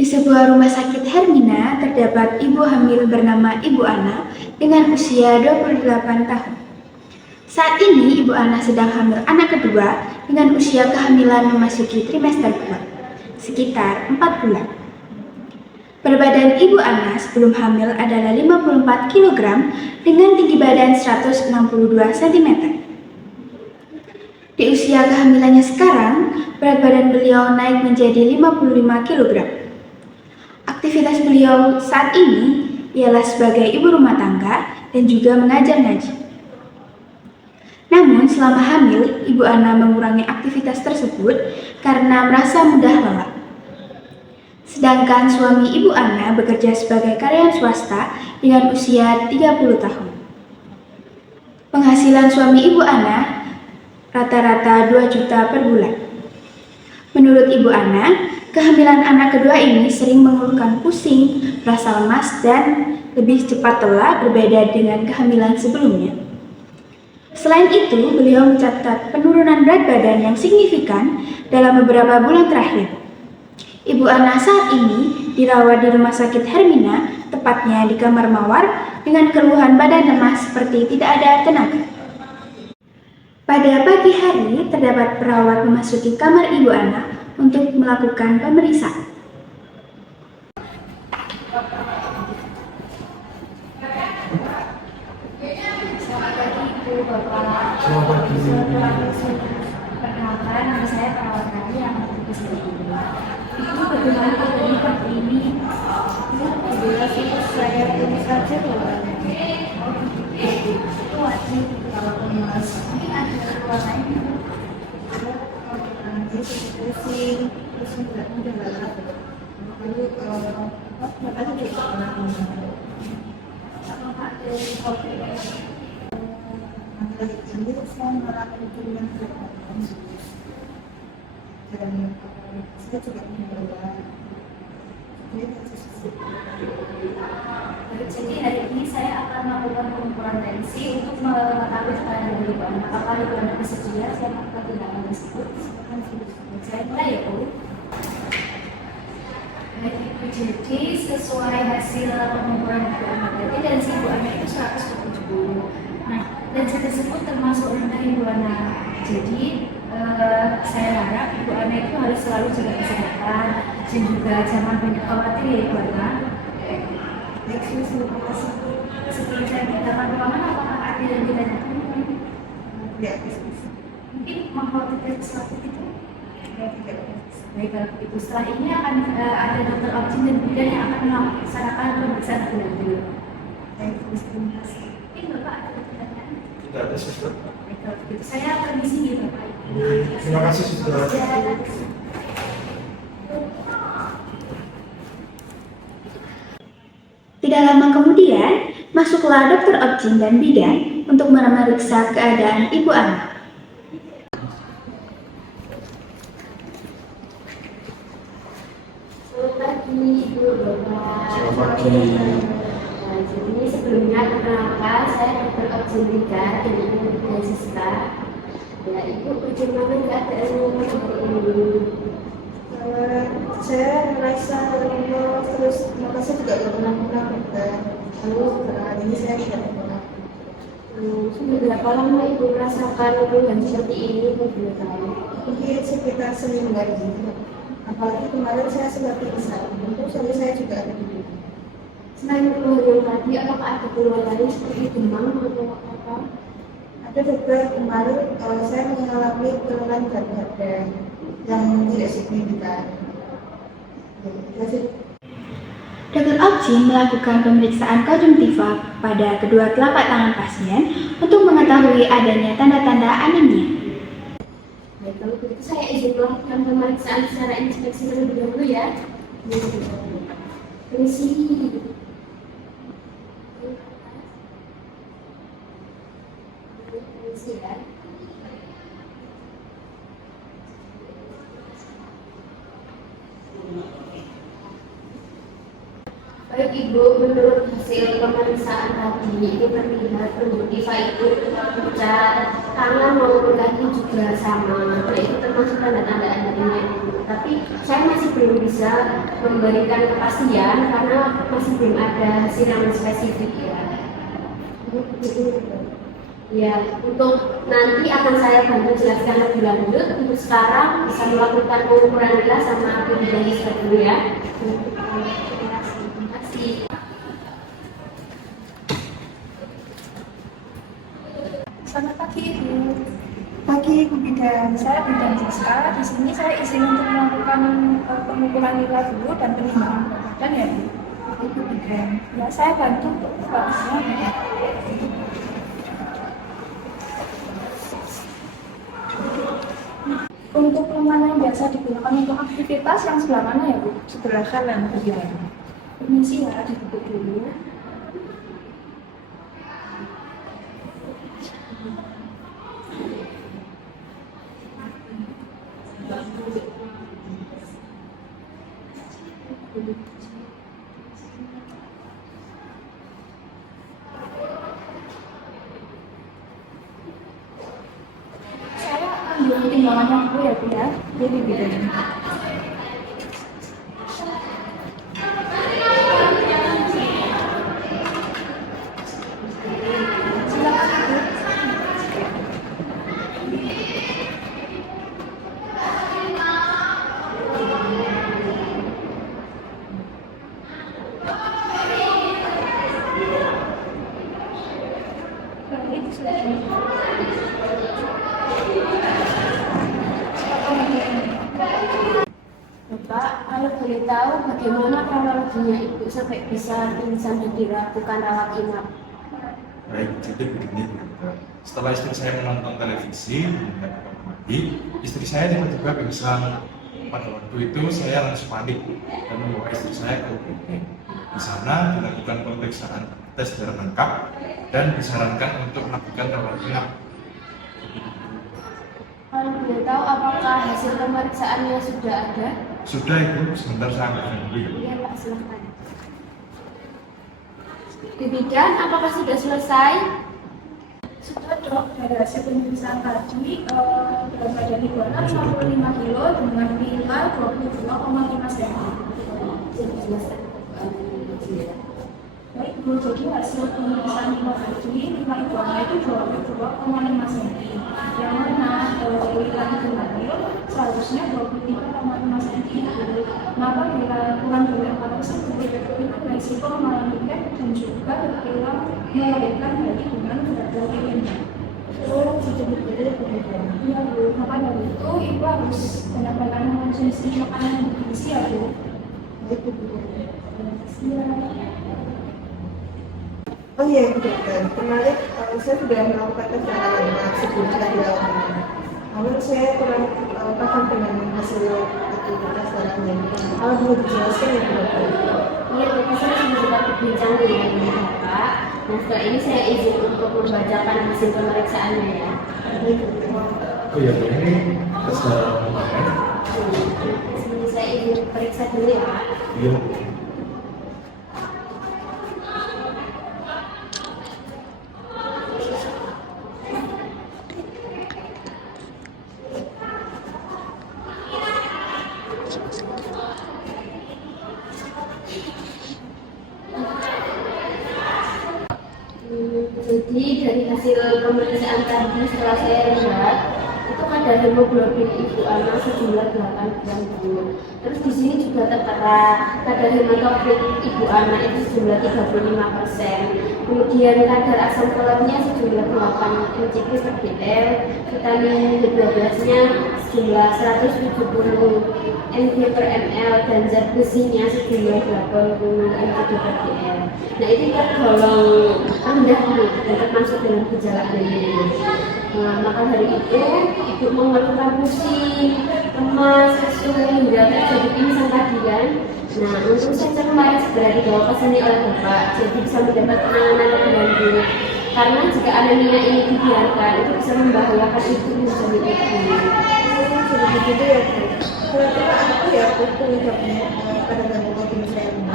Di sebuah rumah sakit Hermina terdapat ibu hamil bernama Ibu Ana dengan usia 28 tahun. Saat ini Ibu Ana sedang hamil anak kedua dengan usia kehamilan memasuki trimester 2, sekitar 4 bulan. Berat badan Ibu Ana sebelum hamil adalah 54 kg dengan tinggi badan 162 cm. Di usia kehamilannya sekarang, berat badan beliau naik menjadi 55 kg. Aktivitas beliau saat ini ialah sebagai ibu rumah tangga dan juga mengajar ngaji. Namun selama hamil, Ibu Ana mengurangi aktivitas tersebut karena merasa mudah lelah. Sedangkan suami Ibu Ana bekerja sebagai karyawan swasta dengan usia 30 tahun. Penghasilan suami Ibu Ana rata-rata 2 juta per bulan. Menurut Ibu Ana, kehamilan anak kedua ini sering mengeluhkan pusing, rasa lemas, dan lebih cepat lelah berbeda dengan kehamilan sebelumnya. Selain itu, beliau mencatat penurunan berat badan yang signifikan dalam beberapa bulan terakhir. Ibu Ana saat ini dirawat di Rumah Sakit Hermina, tepatnya di kamar mawar, dengan keluhan badan lemas seperti tidak ada tenaga. Pada pagi hari, terdapat perawat memasuki kamar Ibu Ana untuk melakukan pemeriksaan. Selamat pagi Ibu, Bapak. Selamat pagi. Perkenalkan, nama saya perawat kami yang di sini. Ibu bagaimana keadaan seperti ini? Jelas itu saya ini saja loh. Itu wajib kalau lemas. Mungkin ada keluhan lain. Pusing, terus tidak mudah lelah. Lalu makanya juga pernah ini saya mengalami turunan berat badan dan saya juga mencoba. Jadi hari ini saya akan melakukan pengukuran tensi untuk mengetahui keadaan dari Ibu Ana. Apakah Ibu Ana bersedia saya melakukan tindakan tersebut? Saya mulai ya Bu. Baik Ibu, jadi sesuai hasil pengukuran Ibu Ana tadi tensi Ibu Ana itu 170. Nah, tensi tersebut termasuk rendah Ibu Ana. Jadi saya harap Ibu Ana itu harus selalu jaga kesehatan dan juga jangan banyak khawatir ya Ibu Ana. Sebelum saya beritakan ruangan, apakah ada yang ditanyakan? Ya, Mungkin mengkhawatirkan sesuatu itu? Baik, kalau begitu setelah ini akan ada dokter objin dan bidan yang akan melaksanakan pemeriksaan lebih lanjut. Baik, terima kasih. Mungkin Bapak ada pertanyaan? tidak ada suster. Baik, kalau begitu saya permisi ya Bapak. Terima kasih suster. Tidak lama kemudian, masuklah dokter objin dan bidan untuk memeriksa keadaan Ibu Ana. Selamat pagi Ibu Bapak. Selamat pagi. Nah, jadi sebelumnya perkenalkan saya dokter objin bidan dan Ibu Siska. Ya, Ibu bagaimana keadaannya hari ini? Saya merasa lemas, terus mata saya juga tidak pernah dokter. Lalu sekarang ini saya tidak pernah. Sudah berapa lama Ibu merasakan keluhan seperti ini? Boleh tahu? Mungkin sekitar semingguan gitu. Apalagi kemarin saya sempat pingsan, untuk suami saya juga ada di rumah. Selain keluhan yang tadi, apakah ada keluhan lain seperti demam atau apa? Ada dokter kemarin saya mengalami penurunan berat badan yang tidak signifikan. Dokter objin melakukan pemeriksaan konjungtiva pada kedua telapak tangan pasien untuk mengetahui adanya tanda-tanda anemia. Baik, kalau begitu Saya izin melakukan pemeriksaan secara inspeksi terlebih dahulu ya. Permisi. Permisi ya. Baik Ibu, menurut hasil pemeriksaan tadi itu terlihat untuk Diva itu pucat, tangan maupun kaki juga sama. Nah, itu termasuk tanda-tanda adanya Ibu. Tapi saya masih belum bisa memberikan kepastian karena masih belum ada hasil yang spesifik ya. Ya, untuk nanti akan saya bantu jelaskan lebih lanjut. Untuk sekarang bisa melakukan pengukuran nilai sama epidemiologis dulu ya. Selamat pagi Ibu. Pagi, Bu Bidan. Saya Bidan Siska. Di sini saya izin untuk melakukan pengukuran nilai dulu dan penimbangan berat badan ya Bu. Bu Bidan. Ya, saya bantu untuk prosesnya. Untuk lemana yang biasa digunakan untuk aktivitas yang sebelah mana ya Bu? Sebelah kanan, Bu Bidan. Permisi ya, ditutup dulu. Saya ambil timbangannya dulu ya Bu ya. Bu Bidan. Silakan Bu. Baik, sudah. Bapak, kalau boleh tahu bagaimana kronologinya Ibu sampai bisa pingsan dan dilakukan rawat inap? Baik, jadi begini Bu Dokter. Setelah istri saya menonton televisi, mendengar kabar mandi, istri saya tiba-tiba pingsan. Pada waktu itu saya langsung panik dan membawa istri saya ke UGD. Di sana dilakukan pemeriksaan tes darah lengkap dan disarankan untuk melakukan rawat inap. Kalau boleh tahu apakah hasil pemeriksaannya sudah ada? Sudah Ibu, sebentar saya ambilkan dulu ya. Iya Pak, silahkan. Bu Bidan, apakah sudah selesai? Sudah Dok, dari hasil pemeriksaan tadi berat badan Ibu Ana 55 kilo dengan nilai 22,5 cm. Sudah selesai. Baik Bu, jadi hasil pemeriksaan Ibu tadi nilai Ibu Ana itu 22,5 cm. Yang mana nilai kemarin seharusnya 23,5 cm. Maka bila kurang dari 4% itu berisiko mengalami gap dan juga terbilang melahirkan bayi dengan berat badan ringan. Oh, sudah berbeda Bu Bidan. Iya Bu, maka dari itu Ibu harus benar-benar mengonsumsi makanan yang bergizi ya Bu. Baik, Bu Bidan. Iya. Oh iya, Bu Bidan. Kemarin saya sudah melakukan tes darah lengkap sebelum saya dirawat inap. Namun saya kurang paham dengan hasil tes darahnya. Kalau boleh dijelaskan ya Bu Dokter. Iya, tadi saya sudah sempat berbincang dengan Bapak. Nah, setelah ini saya izin untuk membacakan hasil pemeriksaannya ya. Oh iya, Bu, ini tes darah lengkap ya. Sini saya izin periksa dulu ya Pak. Iya. Jadi dari hasil pemeriksaan tadi setelah saya lihat itu kadar hemoglobin Ibu Ana sejumlah 8 gram penuh. Terus di sini juga tertera kadar hematokrit Ibu Ana itu sejumlah 35%. Kemudian kadar asam folatnya sejumlah 8 mcg per dl, vitamin B12-nya sejumlah 170 mg per ml dan zat besinya sejumlah 80 mcg per dl. Nah, ini tergolong rendah dan termasuk dengan gejala anemia. Nah, maka dari itu ibu mengeluhkan pusing, lemas, lesu, hingga terjadi pingsan tadi kan. Nah, untung saja kemarin segera dibawa ke sini oleh bapak, jadi bisa mendapat penanganan lebih lanjut. Karena jika anemia ini dibiarkan, itu bisa membahayakan ibu menjadi ibu. Jadi begitu ya Bu. Kira-kira apa ya Bu penyebabnya pada gangguan opini saya ini?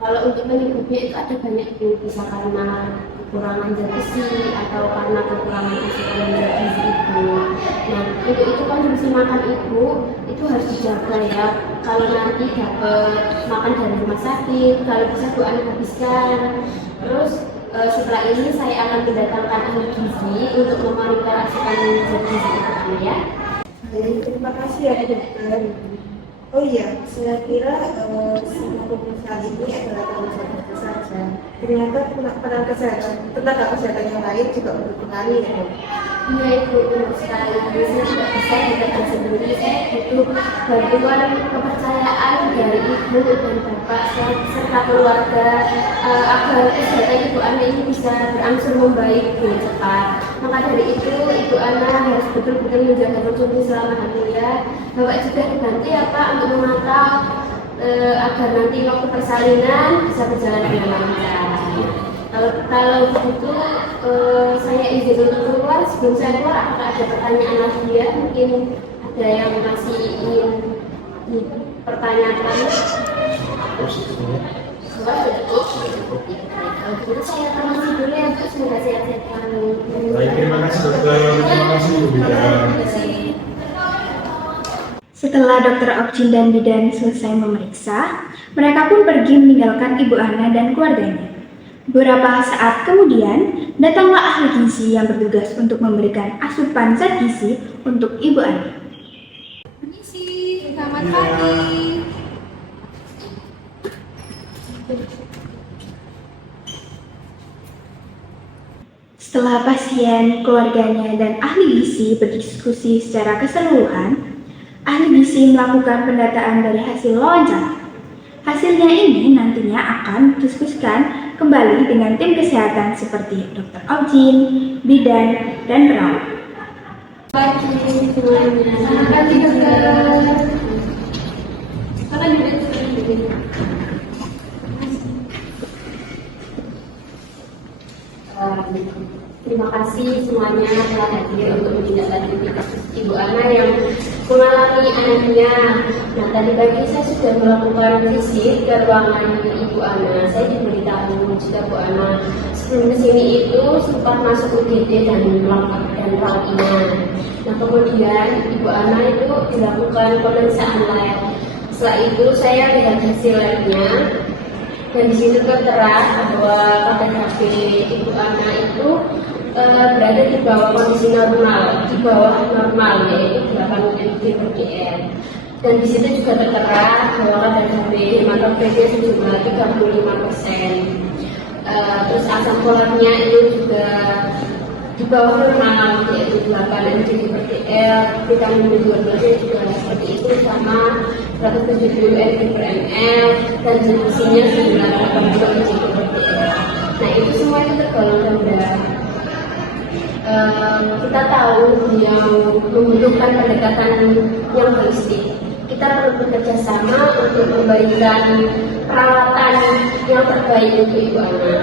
Kalau untuk penyebabnya itu ada banyak Bu, bisa karena kekurangan zat besi atau karena kekurangan asupan zat gizi ibu. Nah, untuk itu konsumsi makan ibu itu harus dijaga ya. Kalau nanti dapat makan dari rumah sakit, kalau bisa Bu anak habiskan. Terus setelah ini saya akan mendatangkan ahli gizi untuk memonitor asupan zat gizi ibu ya. Baik, terima kasih ya Bu Dokter. Oh iya, saya kira semua pemeriksaan ini adalah tanggung jawab dokter saja. Ternyata tenaga kesehatan yang lain juga berpengaruh ya Bu. Iya ibu, benar sekali. Saya tidak bisa bekerja sendiri. Saya butuh bantuan kepercayaan dari ibu dan bapak serta keluarga agar kesehatan ibu anak ini bisa berangsur membaik dengan cepat. Maka dari itu ibu anak harus betul-betul menjaga konsumsi selama hamil ya. Bapak juga dibantu ya Pak untuk memantau agar nanti waktu persalinan bisa berjalan dengan lancar. Kalau begitu saya izin untuk keluar. Sebelum saya keluar, apakah ada pertanyaan lagi ya? Mungkin ada yang masih ingin dipertanyakan. Sudah cukup. Kalau begitu saya permisi dulu ya Bu. Semoga sehat-sehat kami. Baik, terima kasih dokter. Terima kasih Bu Bidan. Setelah Dokter Okjin dan Bidan selesai memeriksa, mereka pun pergi meninggalkan Ibu Ana dan keluarganya. Beberapa saat kemudian, datanglah ahli gizi yang bertugas untuk memberikan asupan zat gizi untuk Ibu Ana. Permisi, selamat pagi. Setelah pasien, keluarganya, dan ahli gizi berdiskusi secara keseluruhan, ahli gizi melakukan pendataan dari hasil wawancara. Hasilnya ini nantinya akan didiskusikan kembali dengan tim kesehatan seperti Dr. Okjin, Bidan, dan perawat. Pagi semuanya. Selamat pagi dokter. Silakan duduk. Terima kasih semuanya telah hadir untuk menindaklanjuti kasus Ibu Ana yang mengalami anemia. Nah, tadi pagi saya sudah melakukan visit ke ruangan Ibu Ana. Saya diberitahu jika Bu Ana sebelum kesini itu sempat masuk UGD dan rawat inap. Nah, kemudian Ibu Ana itu dilakukan pemeriksaan lab. Setelah itu saya lihat hasil labnya. Dan di situ tertera bahwa kadar HB Ibu Ana itu berada di bawah kondisi normal, di bawah normal yaitu 8 mg/dl. Dan di situ juga tertera bahwa kadar HB hematokritnya sejumlah 35%. Terus asam folatnya itu juga di bawah normal yaitu 8 mg/dl. Vitamin B12 juga seperti itu sama 170 mg/ml dan jenisnya sejumlah 80 mg/dl. Nah itu semua itu tergolong rendah. Kita tahu yang membutuhkan pendekatan yang holistik. Kita perlu bekerja sama untuk memberikan perawatan yang terbaik untuk Ibu Ana.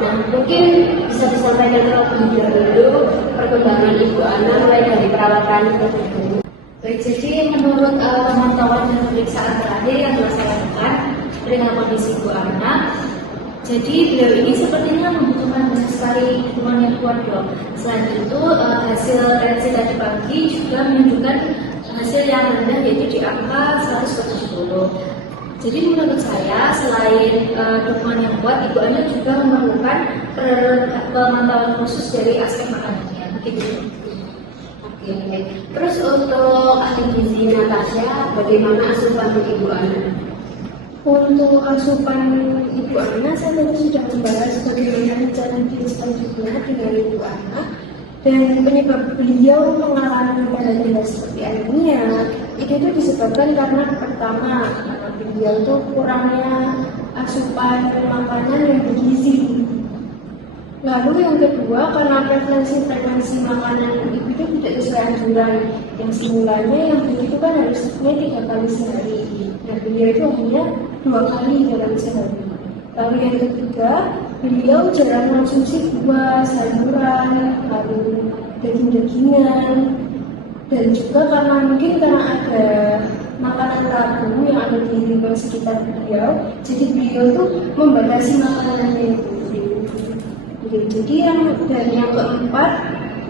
Nah, mungkin bisa disampaikan terlebih dahulu perkembangan Ibu Ana mulai dari perawatan ke tubuh. Baik, jadi menurut pemantauan dan pemeriksaan terakhir yang telah saya lakukan dengan kondisi Ibu Ana, jadi beliau ini sepertinya membutuhkan banyak sekali dukungan yang kuat dok. Selain itu hasil reaksi tadi pagi juga menunjukkan hasil yang rendah yaitu di angka 170. Jadi menurut saya selain dukungan yang kuat, Ibu Ana juga memerlukan pemantauan khusus dari aspek makanannya. Begitu. Oke. Terus untuk ahli gizi Natasha, bagaimana asupan untuk Ibu Ana? Untuk asupan Ibu Ana, saya tadi sudah membahas bagaimana cara diselanjutnya dengan Ibu Ana dan penyebab beliau mengalami gejala seperti anemia itu disebabkan karena pertama karena beliau itu kurangnya asupan makanan yang bergizi. Lalu yang kedua, karena frekuensi makanan ibu itu tidak sesuai anjuran. Yang semulanya yang begitu kan harusnya 3 kali sehari. Nah, beliau itu hanya 2 kali dalam sehari. Lalu yang ketiga, beliau jarang konsumsi buah, sayuran, lalu daging-dagingan, dan juga karena ada makanan tabu yang ada di lingkungan sekitar beliau, jadi beliau tuh membatasi makanannya itu. Jadi yang keempat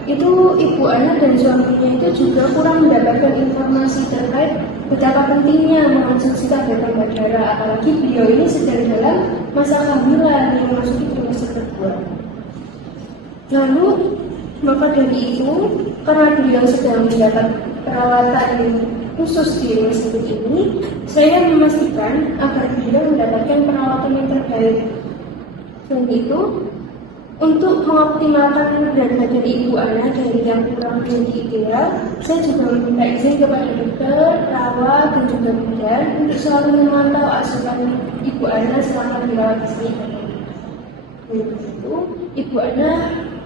itu Ibu Ana dan suaminya itu juga kurang mendapatkan informasi terkait betapa pentingnya mengonsumsi tablet tambah darah, apalagi beliau ini sedang dalam masa kehamilan yang memasuki trimester kedua. Lalu maka dari itu, karena beliau sedang mendapat perawatan khusus di rumah sakit ini, saya memastikan agar beliau mendapatkan perawatan yang terbaik. Selain itu, untuk mengoptimalkan berat badan Ibu Ana dari yang kurang menjadi ideal, saya juga meminta izin kepada dokter, perawat, dan juga bidan untuk selalu memantau asupan Ibu Ana selama dirawat di sini. Untuk itu, Ibu Ana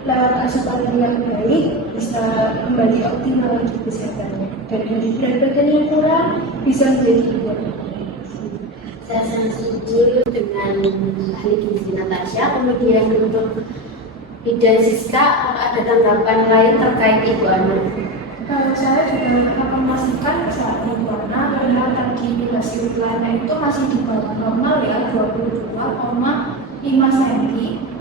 lewat asupan yang baik bisa kembali optimal untuk kesehatannya, dan dari berat badan yang kurang bisa menjadi ideal. Saya sangat setuju dengan ahli gizi Natasha. Kemudian untuk Bidan Siska, ada tanggapan lain terkait Ibu Ana? Kalau saya juga akan memastikan kesehatan Ibu Ana karena tadi nilai ulannya itu masih di bawah normal ya, 22,5 cm,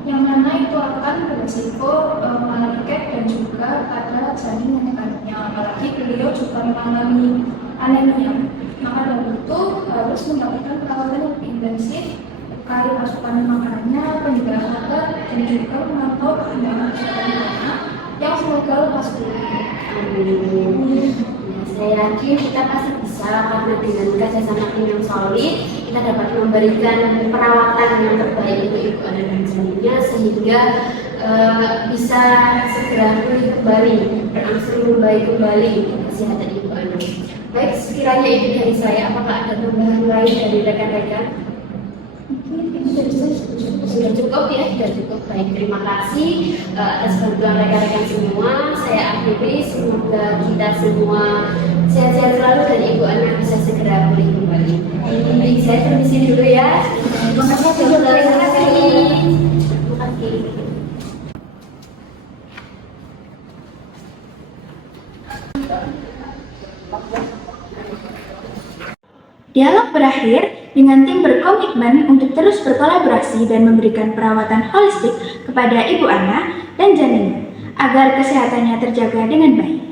yang mana itu akan berisiko malaria dan juga ada janin yang kandungnya, apalagi beliau juga mengalami anemia. Maka dari itu harus mendapatkan perawatan yang intensif terkait asupan makanannya, penjagaan obat, dan juga memantau perkembangan kesehatan anak yang semoga lepas pulih. Ya, saya yakin kita pasti bisa, karena dengan kerjasama tim yang solid, kita dapat memberikan perawatan yang terbaik untuk Ibu Ana dan suaminya, sehingga bisa segera pulih kembali, berangsur membaik kembali untuk kesehatan Ibu Ana. Baik, sekiranya itu dari saya, apakah ada tambahan lain dari rekan-rekan? Sudah cukup ya, sudah cukup. Baik, terima kasih atas bantuan rekan-rekan semua. Saya akhiri, semoga kita semua sehat-sehat selalu dan Ibu Ana bisa segera pulih kembali. Baik, saya permisi dulu ya. Terima kasih dokter. Terima kasih. Dialog berakhir dengan tim berkomitmen untuk terus berkolaborasi dan memberikan perawatan holistik kepada Ibu Ana dan janinnya agar kesehatannya terjaga dengan baik.